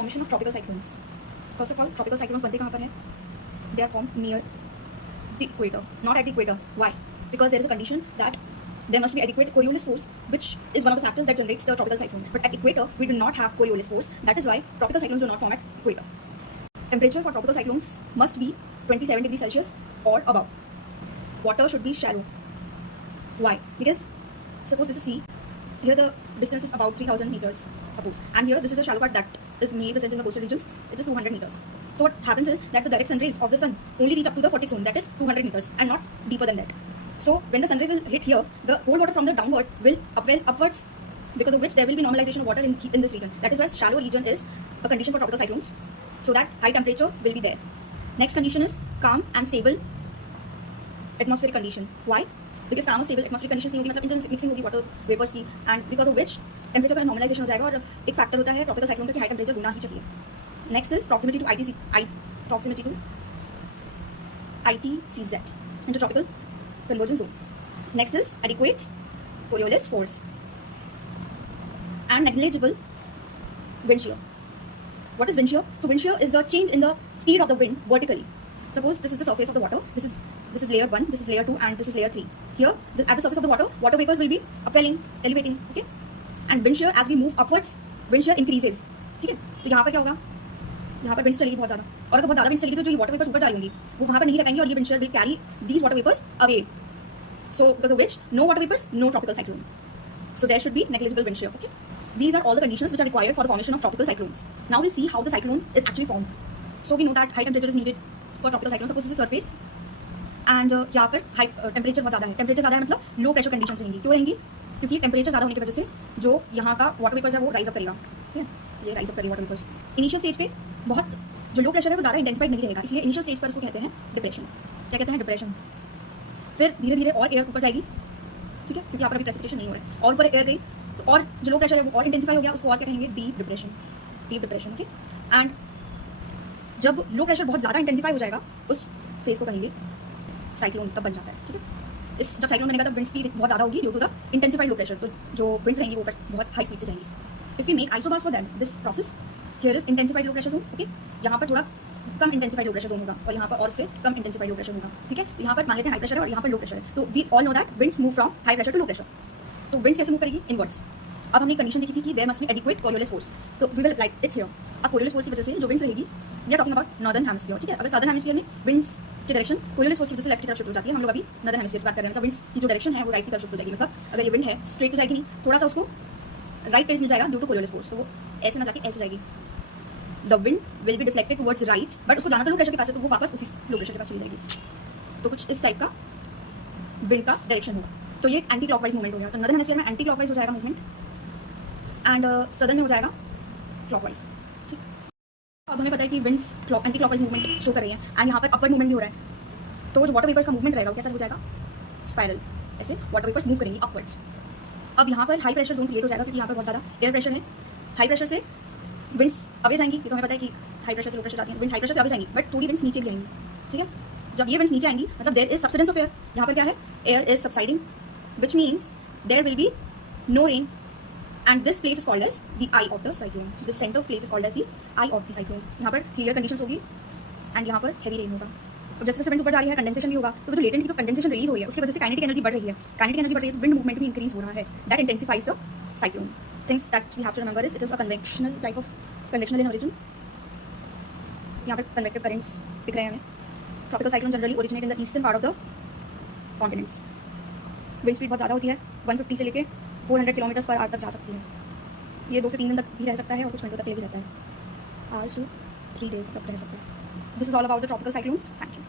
Formation of tropical cyclones. First of all tropical cyclones बनते कहाँ पर हैं? They are form near the equator, not at the equator. Why? Because there is a condition that there must be adequate Coriolis force, which is one of the factors that generates the tropical cyclone. But at equator, we do not have Coriolis force. That is why tropical cyclones do not form at equator. Temperature for tropical cyclones must be 27 degrees Celsius or above. Water should be shallow. Why? Because suppose this is sea. Here the distance is about 3,000 meters, suppose. And here this is the shallow part that is mainly present in the coastal regions. It is 200 meters. So what happens is that the direct sun rays of the sun only reach up to the 40 zone, that is 200 meters, and not deeper than that. So when the sun rays will hit here, the whole water from the downward will upwell upwards, because of which there will be normalization of water in this region. That is why shallow region is a condition for tropical cyclones, so that high temperature will be there. Next condition is calm and stable atmospheric condition. Why? Because calm और stable atmospheric conditions नहीं होगी, मतलब intermixing होगी water vapours की, and because of which temperature का normalisation हो जाएगा. और एक फैक्टर होता है ट्रॉपिकल साइक्लोन का कि हाई टेम्परेचर होना ही चाहिए. Next is proximity to ITCZ intertropical convergence zone. Next is adequate Coriolis force and negligible wind shear. What is wind shear? So wind shear is the change in the speed of the wind vertically. Suppose this is the surface of the water. This is layer 1, this is layer 2, and this is layer 3. Here at the surface of the water vapors will be upwelling, elevating. Okay. And wind shear, as we move upwards, wind shear increases. ठीक है. तो यहाँ पर क्या होगा? यहाँ पर winds चलेगी बहुत ज़्यादा, और अगर बहुत ज़्यादा विंड्स चलेगी तो जो ये वाटर वेपर्स ऊपर जा रही होंगी वो वहाँ पर नहीं रह पाएंगे, और ये wind shear will carry these water vapours away. So because of which no water vapors, no tropical cyclone. So there should be negligible wind shear. Okay. These are all the conditions which are required for the formation of tropical cyclones. Now we'll see how the cyclone is actually formed. So we know that high temperature is needed for tropical cyclone. Suppose this is surface and यहाँ पर high temperature बहुत ज़्यादा है. Temperature ज़्यादा है मतलब low pressure conditions रहेंगी. क्यों रहेंगी? क्योंकि टेम्परेचर ज़्यादा होने की वजह से जो यहाँ का वाटर वेपर्स है वो राइज अप करेगा. ठीक है, ये राइज अप करेगा वाटर वेपर्स. इनिशियल स्टेज पे बहुत जो लो प्रेशर है वो ज़्यादा इंटेंसिफाइड नहीं रहेगा, इसलिए इनिशियल स्टेज पर उसको कहते हैं डिप्रेशन. क्या कहते हैं? डिप्रेशन. फिर धीरे धीरे और एयर ऊपर जाएगी. ठीक है, क्योंकि यहाँ पर अभी प्रेसिपिटेशन नहीं हो रहा है, और ऊपर एयर गई तो और जो लो प्रेशर है वो और इंटेंसिफाई हो गया, उसको और क्या कहेंगे? Deep depression. Deep depression. Okay. And जब लो प्रेशर बहुत ज़्यादा इंटेंसिफाई हो जाएगा उस फेज को कहेंगे साइक्लोन, तब बन जाता है. ठीक है. इस जब साइक्लोन बनेगा तब विंड स्पीड बहुत ज़्यादा होगी due to the intensified low pressure, तो जो विंड्स रहेंगी वो बहुत हाई स्पीड से जाएंगी. If we make isobars for that this process, here is intensified low pressure zone. Okay. यहाँ पर थोड़ा कम इंटेंसिफाइड लो प्रेशर जोन होगा और यहाँ पर और से कम इंटेंसिफाइड लो प्रेशर होगा. ठीक है. यहाँ पर मान लेते हैं हाई प्रेशर है और यहाँ पर लो प्रेशर है, तो we all know that winds move from high pressure to low pressure. तो विंड्स कैसे मूव करेगी? इनवर्ड्स. अब हमने कंडीशन देखी थी कि there must be adequate Coriolis force, तो we will apply it here. अब कोरियोलिस फोर्स की वजह से जो विंड्स रहेगी, we are talking about northern hemisphere. ठीक है. अगर सदर्न हेमिस्फीयर में विंड्स की डायरेक्शन कोरियोलिस फोर्स की वजह से लेफ्ट की तरफ शिफ्ट हो जाती है, हम लोग अभी नॉर्दर्न हेमिस्फीयर की बात कर रहे हैं. मतलब विंड्स की जो डायरेक्शन है वो राइट की तरफ शिफ्ट हो जाएगी. मतलब अगर ये विंड है स्ट्रेट तो जाएगी नहीं, थोड़ा सा उसको राइट टिल्ट मिल जाएगा ड्यू टू कोरियोलिस फोर्स, तो वो ऐसे ना जाके ऐसे जाएगी. The wind will be deflected towards right, but उसको जाना तो लो प्रेशर के पास है, तो वो वापस उसी लो प्रेशर के पास चली जाएगी. तो कुछ इस टाइप का विंड का डायरेक्शन होगा. तो ये एंटी क्लॉकवाइज मूवमेंट हो जाएगा. तो नॉर्दर्न हेमिस्फीयर में एंटी क्लॉकवाइज हो जाएगा मूवमेंट, एंड सदर्न में हो जाएगा क्लॉकवाइज. ठीक. अब हमें पता है कि winds anti clockwise movement show कर रही है, एंड यहाँ पर अपवर्ड मूवमेंट भी हो रहा है. तो जो वाटर वेपर्स का मूवमेंट रहेगा वो कैसा हो जाएगा? स्पाइरल. ऐसे वाटर वेपर्स मूव करेंगी अपवर्ड्स. अब यहाँ पर हाई प्रेशर जोन क्रिएट हो जाएगा, क्योंकि यहाँ पर बहुत ज़्यादा एयर प्रेशर है. हाई प्रेशर से विंड्स अवे जाएंगी, तो हमें पता है कि हाई प्रेशर से लो प्रेशर जाती है. विंड्स हाई प्रेशर से अवे जाएंगी, बट थोड़ी विंड्स नीचे भी आएंगी. ठीक है. जब ये विंड्स नीचे आएंगी मतलब there is subsidence of air. यहाँ पर क्या है? Air is subsiding, which means there will be no rain, and this place is called as the eye of the cyclone. This center place is called as the eye of the cyclone. यहाँ पर clear conditions होगी and यहाँ पर heavy rain होगा. और जैसे जैसे wind ऊपर जा रही है कंडेंसेशन भी होगा, तो जो latent heat of condensation release हो रही है उसकी वजह से काइनेटिक एनर्जी बढ़ रही है. काइनेटिक एनर्जी बढ़ रही है तो विंड मूवमेंट भी इंक्रीज हो रहा है. That intensifies the cyclone. Things that we have to remember is it is a convectional type of convectional in origin. यहाँ पर कन्वेक्टिव करेंट्स दिख रहे हैं हमें. Tropical cyclone generally originate in the eastern part of the continents. Wind speed बहुत ज़्यादा होती है, 150 से लेके 400 किलोमीटर पर आवर तक जा सकती है. ये 2 से 3 दिन तक भी रह सकता है और कुछ घंटों तक के लिए भी रहता है. आवर्स टू 3 days तक रह सकता है. This is all about the tropical cyclones. Thank you.